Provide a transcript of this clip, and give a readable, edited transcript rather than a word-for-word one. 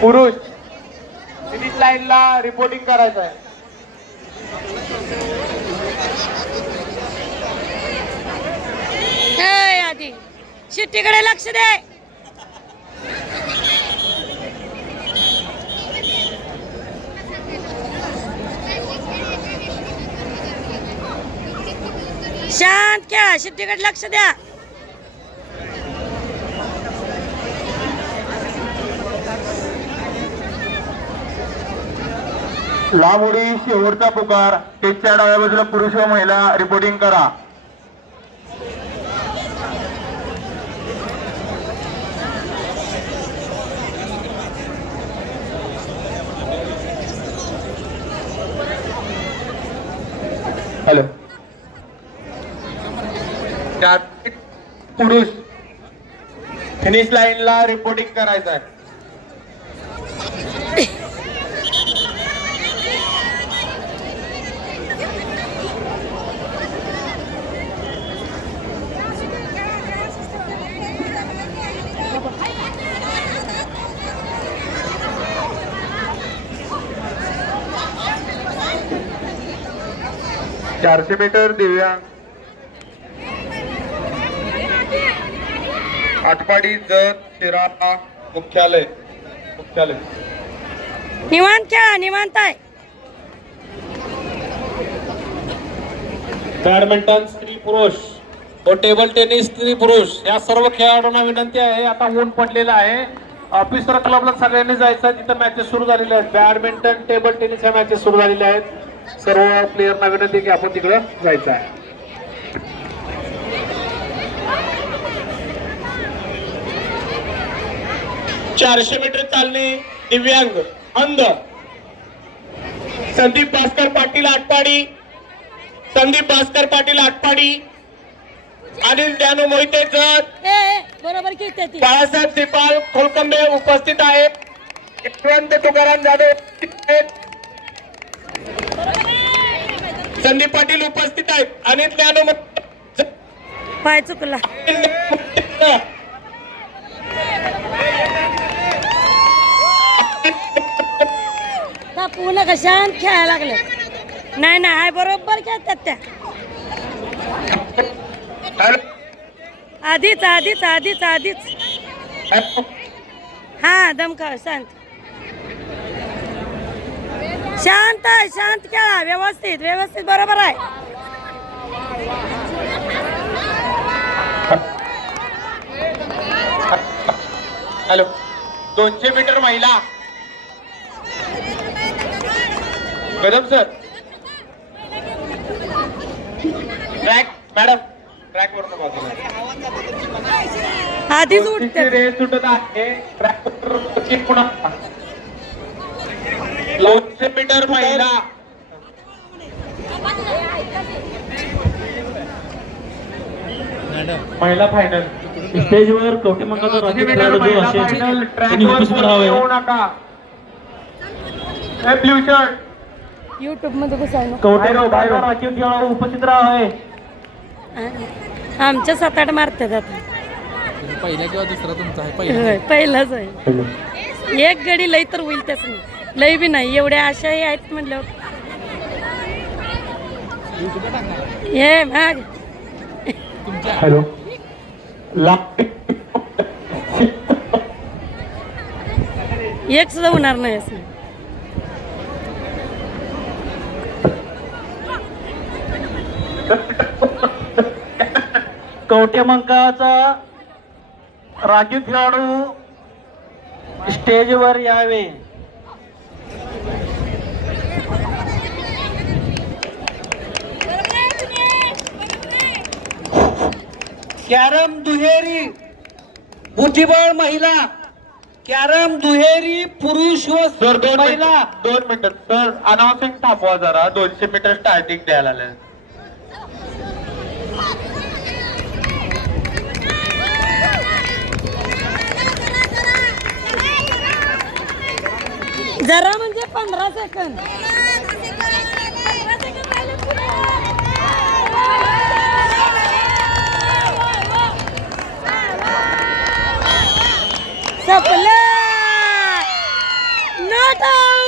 पुरुष फिनिश लाईनला रिपोर्टिंग करायचं आहे. आधी शिट्टीकडे लक्ष दे. शांत खेळा, शिट्टीकडे लक्ष द्या. लांब उडी शेवटचा पुकार. स्टेजच्या डाव्या बाजूला पुरुष व महिला रिपोर्टिंग करा. हॅलो. पुरुष फिनिश लाईनला रिपोर्टिंग करायचं आहे. चारशे मीटर दिव्यांग आटपाडी जत शिराळा मुख्यालय. निवांत खेळा, निवांत आहे. बॅडमिंटन स्त्री पुरुष व टेबल टेनिस स्त्री पुरुष या सर्व खेळाडूंना विनंती आहे. आता ऊन पडलेलं आहे. ऑफिसर क्लबला सगळ्यांनी जायचं आहे. तिथं मॅचेस सुरू झालेल्या आहेत. बॅडमिंटन टेबल टेनिस ह्या मॅचेस सुरू झालेल्या आहेत. सर्व प्लेयरना विनंती आहे की आपण तिकडे जायचं आहे. चारशे मीटर चालणे दिव्यांग अंध संदीप भास्कर पाटील आटपाडी, अनिल ज्ञानू मोहिते जत, बरोबर खेळते ती. बाळासाहेब सिपाल खोलकंबे उपस्थित आहेत. यशवंत तुकाराम जाधव उपस्थित आहेत. संदीप पाटील उपस्थित आहेत. अनिल ज्ञानू पाय चुकला. पुन्हा का शांत खेळायला लागले. नाही नाही बरोबर खेळतात त्या. आधीच हा दमका. शांत खेळा. व्यवस्थित बरोबर आहे. हॅलो. 200 मीटर महिला कदम सर. मॅडम ट्रॅक वर आधीच उठते. रेस सुटत आहे. ट्रॅक पुन्हा 200 मीटर महिला फायनल. स्टेजवर कवटे मंगळाचा राज्य खेळाडू जो असेल त्यांनी उपस्थित राहावे. ब्ल्यू शर्ट युट्यूब मध्ये घुसायला कवटे राखीव खेळाडू उपस्थित राहावे. आमच्या 7-8 मारतात आता. पहिला किंवा दुसरा तुमचा आहे? पहिलाच आहे. एक गडी लई तर होईल. त्याच नाही लई बी नाही. एवढ्या आशाही आहेत म्हटलं. हे माग. हॅलो. एक सुद्धा होणार नाही असं. कवटे मंकाचा राखीव खेळाडू स्टेजवर यावे. कॅरम दुहेरी बुद्धिबळ महिला, कॅरम दुहेरी पुरुष व सर 2 महिला. 2 मिनिट सर. अनाउन्सिंग थांबवा जरा. 200 मीटर स्टार्टिंग द्यायला आलं. जरा म्हणजे 15 सेकंद. संपलं. टाटा